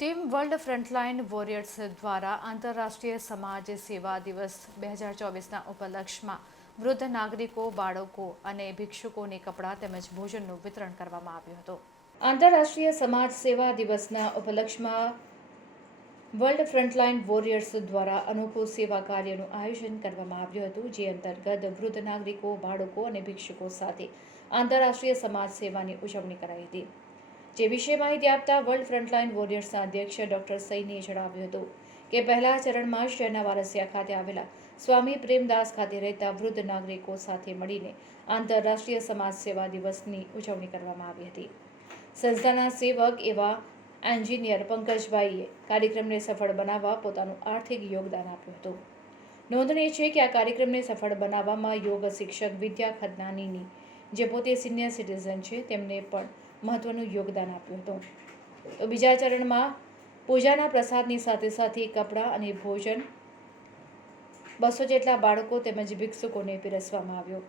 Team world frontline warriors દ્વારા આંતરરાષ્ટ્રીય સમાજ સેવા દિવસ બે હજાર ચોવીસના ઉપલક્ષમાં વૃદ્ધ નાગરિકો, બાળકો અને ભિક્ષુકોને કપડાં તેમજ ભોજનનું વિતરણ કરવામાં આવ્યું હતું. આંતરરાષ્ટ્રીય સમાજ સેવા દિવસના ઉપલક્ષમાં વર્લ્ડ ફ્રન્ટલાઇન વોરિયર્સ દ્વારા અનોખું સેવા કાર્યનું આયોજન કરવામાં આવ્યું હતું, જે અંતર્ગત વૃદ્ધ નાગરિકો, બાળકો અને ભિક્ષુકો સાથે આંતરરાષ્ટ્રીય સમાજ સેવાની ઉજવણી કરાઈ હતી. જે વિશે માહિતી આપતા વર્લ્ડ ફ્રન્ટલાઇન વોરિયર્સના અધ્યક્ષ ડોક્ટર સૈનીએ જણાવ્યું હતું કે, પહેલા ચરણમાં શહેરના વારસિયા ખાતે આવેલા સ્વામી પ્રેમદાસ ખાતે રહેતા વૃદ્ધ નાગરિકો સાથે મળીને આંતરરાષ્ટ્રીય સમાજ સેવા દિવસની ઉજવણી કરવામાં આવી હતી. સંસ્થાના સેવક એવા એન્જિનિયર પંકજભાઈએ કાર્યક્રમને સફળ બનાવવા પોતાનું આર્થિક યોગદાન આપ્યું હતું. નોંધનીય છે કે આ કાર્યક્રમને સફળ બનાવવામાં યોગ શિક્ષક વિદ્યા ખદનાનીની જે પોતે સિનિયર સિટીઝન છે, તેમને પણ મહત્વનું યોગદાન આપ્યું હતું. તો બીજા ચરણમાં પૂજાના પ્રસાદની સાથે સાથે કપડાં અને ભોજન બસો જેટલા બાળકો તેમજ ભિક્ષુકોને પીરસવામાં આવ્યો.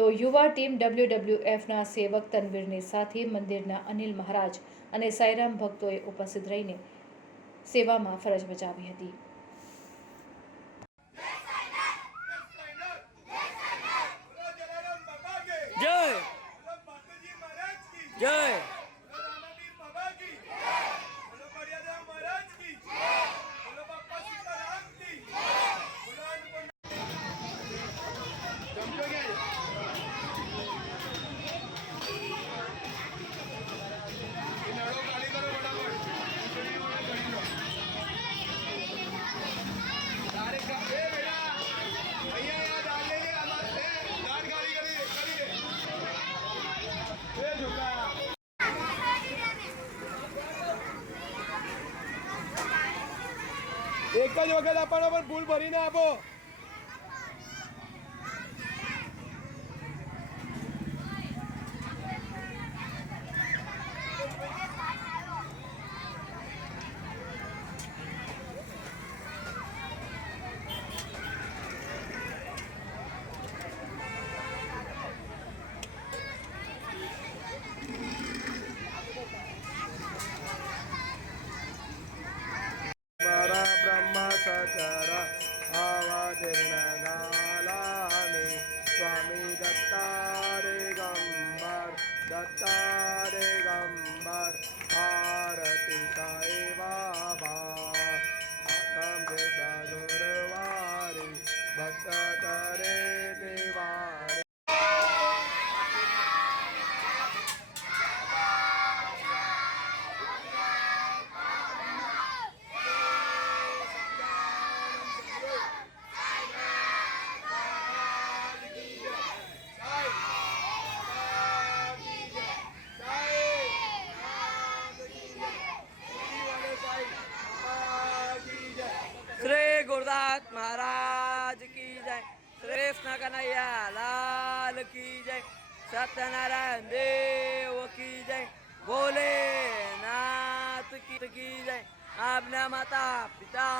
તો યુવા ટીમ ડબલ્યુ ડબલ્યુ એફના સેવક તનવીરની સાથે મંદિરના અનિલ મહારાજ અને સાઈરામ ભક્તોએ ઉપસ્થિત રહીને સેવામાં ફરજ બજાવી હતી જય જય એક જ વખત આપવાનો પણ ભૂલ ભરીને આપો. શ્રી ગુરુદાસ મહારાજ. કૃષ્ણ કનૈયા, લાલ કી જય. સત્યનારાયણ દેવ કી જય. ભોલેનાથ કી કી જય. આપના માતા, પિતા